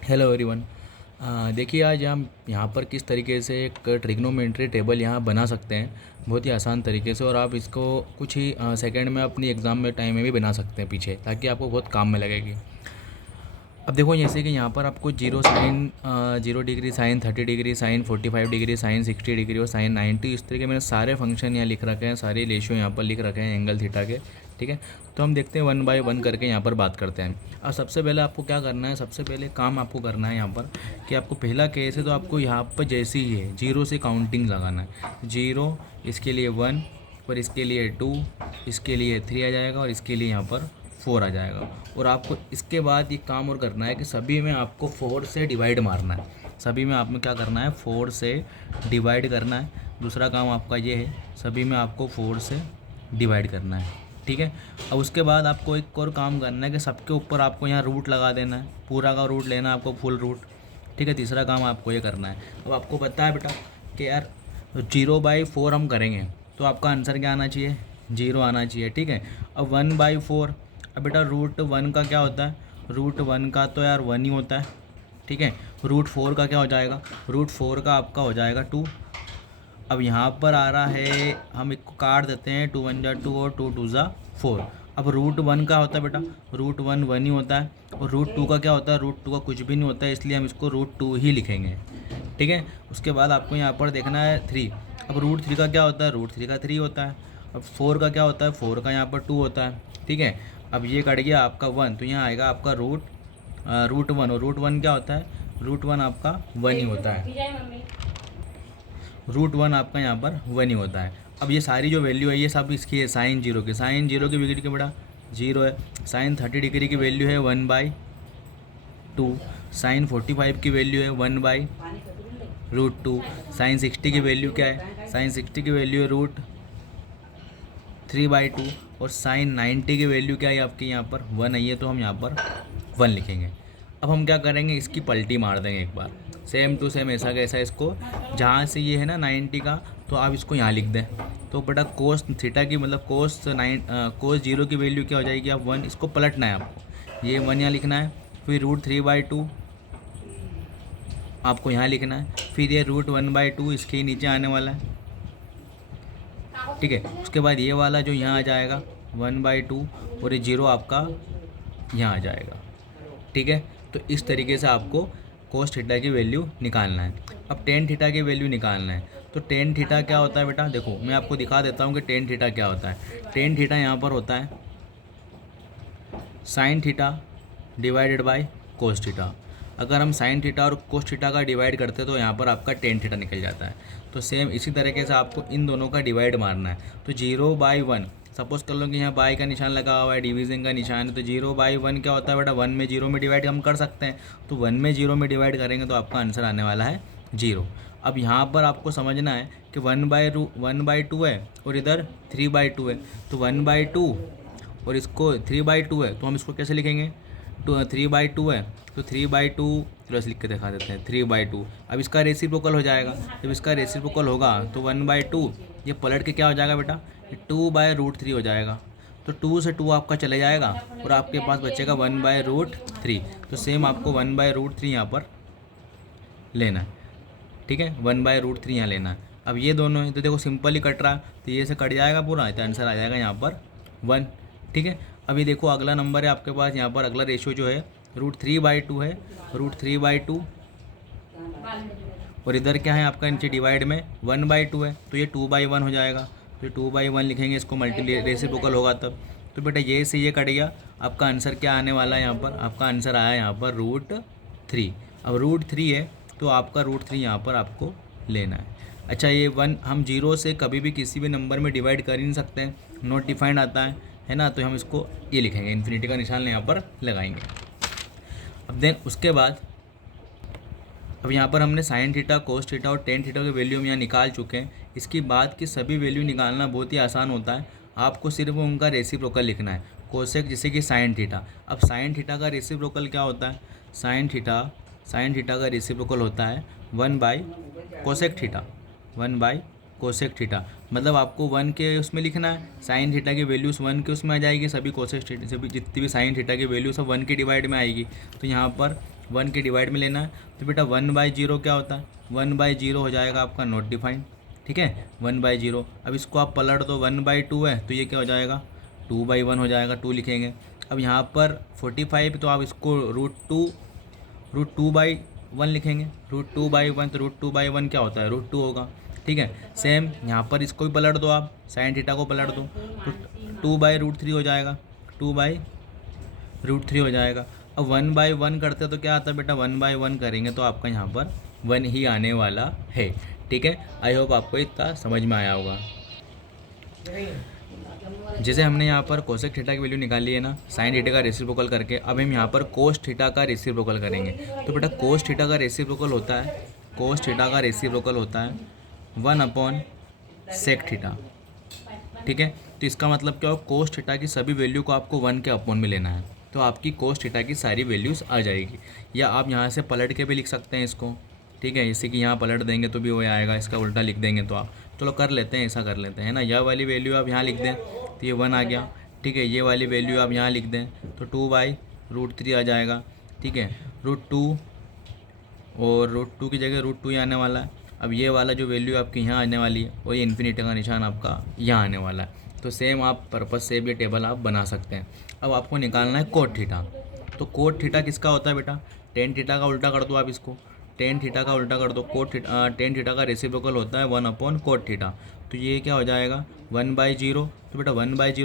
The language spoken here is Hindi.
Hello everyone. देखिए आज हम यहाँ पर किस तरीके से एक ट्रिग्नोमेट्री टेबल यहाँ बना सकते हैं बहुत ही आसान तरीके से, और आप इसको कुछ ही सेकंड में अपनी एग्ज़ाम में टाइम में भी बना सकते हैं पीछे, ताकि आपको बहुत काम में लगेगी। अब देखो जैसे कि यहाँ पर आपको zero sine 0 degree, sine 30 degree, sine 45 degree, sine 60 degree और साइन 90, इस तरीके मैंने सारे फंक्शन यहाँ लिख रखे हैं, सारे रेशियो यहाँ पर लिख रखे हैं एंगल थीटा के। ठीक है, तो हम देखते हैं वन बाय वन करके यहाँ पर बात करते हैं। अब सबसे पहले आपको क्या करना है, सबसे पहले काम आपको करना है यहाँ पर कि आपको पहला केस है तो आपको यहाँ पर जैसे ही है जीरो से काउंटिंग लगाना है। जीरो, इसके लिए 1, और इसके लिए 2, इसके लिए 3 आ जाएगा, और इसके लिए यहाँ पर 4 आ जाएगा। और आपको इसके बाद ये काम और करना है कि सभी में आपको 4 से डिवाइड मारना है। सभी में आप में क्या करना है, 4 से डिवाइड करना है। दूसरा काम आपका ये है, सभी में आपको 4 से डिवाइड करना है। ठीक है, अब उसके बाद आपको एक और काम करना है कि सबके ऊपर आपको यहाँ रूट लगा देना है, पूरा का रूट लेना है आपको, फुल रूट। ठीक है, तीसरा काम आपको ये करना है। अब आपको पता है बेटा कि यार 0/4 हम करेंगे तो आपका आंसर क्या आना चाहिए, 0 आना चाहिए। ठीक है, अब 1/4, अब बेटा √1 का क्या होता है, √1 का तो यार 1 ही होता है। ठीक है, √4 का क्या हो जाएगा, √4 का आपका हो जाएगा 2। अब यहाँ पर आ रहा है, हम एक को काट देते हैं, 2 1 जा 2 और 2 2 जा 4। अब √1 का होता है बेटा, √1 1 ही होता है, और √2 का क्या होता है, √2 का कुछ भी नहीं होता है, इसलिए हम इसको √2 ही लिखेंगे। ठीक है, उसके बाद आपको यहाँ पर देखना है 3। अब √3 का क्या होता है, √3 का 3 होता है। अब 4 का क्या होता है, 4 का यहाँ पर 2 होता है। ठीक है, अब ये कट गया आपका 1, तो यहाँ आएगा आपका √1, और √1 क्या होता है, √1 आपका 1 ही होता है। √1 आपका यहाँ पर 1 ही होता है। अब ये सारी जो वैल्यू है ये सब इसकी है साइन 0 की। साइन 0 की वैल्यू क्या बेटा, 0 है। साइन 30 डिग्री की वैल्यू है 1/2। साइन 45 की वैल्यू है 1/√2। साइन 60 की वैल्यू क्या है, साइन 60 की वैल्यू है √3/2। और साइन 90 की वैल्यू क्या है आपकी, यहाँ पर 1 आई है, तो हम यहाँ पर 1 लिखेंगे। अब हम क्या करेंगे, इसकी पलटी मार देंगे एक बार, सेम टू सेम ऐसा कैसा इसको, जहाँ से ये है ना 90 का, तो आप इसको यहाँ लिख दें। तो बेटा कोस थीटा की मतलब कोस 0 की वैल्यू क्या हो जाएगी, आप 1, इसको पलटना है आपको, ये 1 यहाँ लिखना है, फिर √3/2 आपको यहाँ लिखना है, फिर ये √1/2 इसके ही नीचे आने वाला है। ठीक है, उसके बाद ये वाला जो यहाँ आ जाएगा 1/2, और ये 0 आपका यहाँ आ जाएगा। ठीक है, तो इस तरीके से आपको कोस थीटा की वैल्यू निकालना है। अब टेन थीटा की वैल्यू निकालना है, तो टेन थीटा क्या होता है बेटा, देखो मैं आपको दिखा देता हूँ कि टेन थीटा क्या होता है। टेन थीटा यहाँ पर होता है sine theta divided by cos theta. अगर हम साइन थीटा और कोस थीटा का डिवाइड करते तो यहाँ पर आपका टेन थीटा निकल जाता है। तो सेम इसी तरीके से आपको इन दोनों का डिवाइड मारना है। तो 0/1, सपोज कर लो कि यहाँ बाई का निशान लगा हुआ है, डिवीजन का निशान है, तो 0/1 क्या होता है बेटा, 1 में 0 में डिवाइड हम कर सकते हैं, तो 1 में 0 में डिवाइड करेंगे तो आपका आंसर आने वाला है 0। अब यहाँ पर आपको समझना है कि 1/2 है और इधर 3/2 है, तो 1/2 और इसको 3/2 है, तो हम इसको कैसे लिखेंगे, 3/2 है तो 3/2, चलो ऐसे लिख के दिखा देते हैं 3/2। अब इसका रेसिप्रोकल हो जाएगा, जब इसका रेसिप्रोकल होगा तो 1/2 ये पलट के क्या हो जाएगा बेटा, 2/√3 हो जाएगा। तो 2 से 2 आपका चले जाएगा और आपके पास बचेगा 1/√3। तो सेम आपको 1/√3 यहाँ पर लेना है। ठीक है, 1/√3 यहाँ लेना है। अब ये दोनों है तो देखो सिंपल ही कट रहा है, तो ये से कट जाएगा पूरा, तो आंसर आ जाएगा यहाँ पर 1। ठीक है, अभी देखो अगला नंबर है आपके पास, यहाँ पर अगला रेशियो जो है √3/2 है, √3/2, और इधर क्या है आपका नीचे डिवाइड में 1/2 है, तो ये 2/1 हो जाएगा। तो 2/1 लिखेंगे, इसको मल्टी रेसिप्रोकल होगा तब। तो बेटा ये से ये कट गया, आपका आंसर क्या आने वाला है यहाँ पर, आपका आंसर आया यहाँ पर √3। अब √3 है तो आपका √3 यहाँ पर आपको लेना है। अच्छा, ये 1 हम 0 से कभी भी किसी भी नंबर में डिवाइड कर ही नहीं सकते हैं, नॉट डिफाइंड आता है ना, तो हम इसको ये लिखेंगे, इन्फिनिटी का निशान यहाँ पर लगाएंगे। अब देन उसके बाद अब यहाँ पर हमने साइन थीटा, कोस थीटा और टेन थीटा के वैल्यू हम यहाँ निकाल चुके हैं। इसकी बाद की सभी वैल्यू निकालना बहुत ही आसान होता है, आपको सिर्फ उनका रेसिप्रोकल लिखना है। कोसेक जैसे कि साइन थीटा, अब साइन थीटा का रेसिप्रोकल क्या होता है, साइन थीटा का रेसिप्रोकल होता है 1/कोसेक थीटा, 1/कोसेक थीटा। मतलब आपको 1 के उसमें लिखना है, साइन थीटा की वैल्यूज़ 1 के उसमें आ जाएगी, सभी कोसेक थीटा, सभी जितनी भी साइन थीटा की वैल्यू सब 1 के डिवाइड में आएगी। तो यहाँ पर 1 के डिवाइड में लेना है। तो बेटा 1/0 क्या होता है, 1/0 हो जाएगा आपका नॉट डिफाइंड, ठीक है, 1/0। अब इसको आप पलट दो, 1/2 है तो ये क्या हो जाएगा, 2/1 हो जाएगा, 2 लिखेंगे। अब यहाँ पर 45 तो आप इसको √2/1 लिखेंगे, √2/1 तो √2/1 क्या होता है, √2 होगा, ठीक है। सेम यहाँ पर इसको भी पलट दो, आप साइन थीटा को पलट दो तो 2/√3 हो जाएगा, 2/√3 हो जाएगा। अब 1/1 करते तो क्या आता है बेटा, 1/1 करेंगे तो आपका यहाँ पर 1 ही आने वाला है, ठीक है। आई होप आपको इतना समझ में आया होगा। जैसे हमने यहाँ पर कोसेक थीटा की वैल्यू निकाली है ना साइन थीटा का रेसिप्रोकल करके, अब हम यहाँ पर कोस थीटा का रेसिप्रोकल करेंगे। तो बेटा कोस थीटा का रेसिप्रोकल होता है, कोस थीटा का रेसिप्रोकल होता है 1/सेक थीटा, ठीक है। तो इसका मतलब क्या हो, कोस थीटा की सभी वैल्यू को आपको 1 के अपॉन में लेना है, तो आपकी कोस थीटा की सारी वैल्यूज़ आ जाएगी। या आप यहाँ से पलट के भी लिख सकते हैं इसको, ठीक है, जैसे कि यहाँ पलट देंगे तो भी वो आएगा, इसका उल्टा लिख देंगे तो आप, चलो कर लेते हैं, ऐसा कर लेते हैं ना। यह वाली वैल्यू आप यहाँ लिख दें तो ये 1 आ गया, ठीक है। ये वाली वैल्यू आप यहाँ लिख दें तो 2/√3 आ जाएगा, ठीक है। √2 और √2 की जगह √2 ही आने वाला है। अब ये वाला जो वैल्यू आपकी यहाँ आने वाली है वही इन्फिनिटी का निशान आपका यहाँ आने वाला है। तो सेम आप पर्पस से भी टेबल आप बना सकते हैं। अब आपको निकालना है कोट थीटा। तो कोट थीटा किसका होता है बेटा, टेन थीटा का उल्टा कर दो आप इसको, टेन थीटा का उल्टा कर दो, टेन थीटा का रेसिप्रोकल होता है 1/कोट थीटा। तो ये क्या हो जाएगा 1/0। तो बेटा 1/0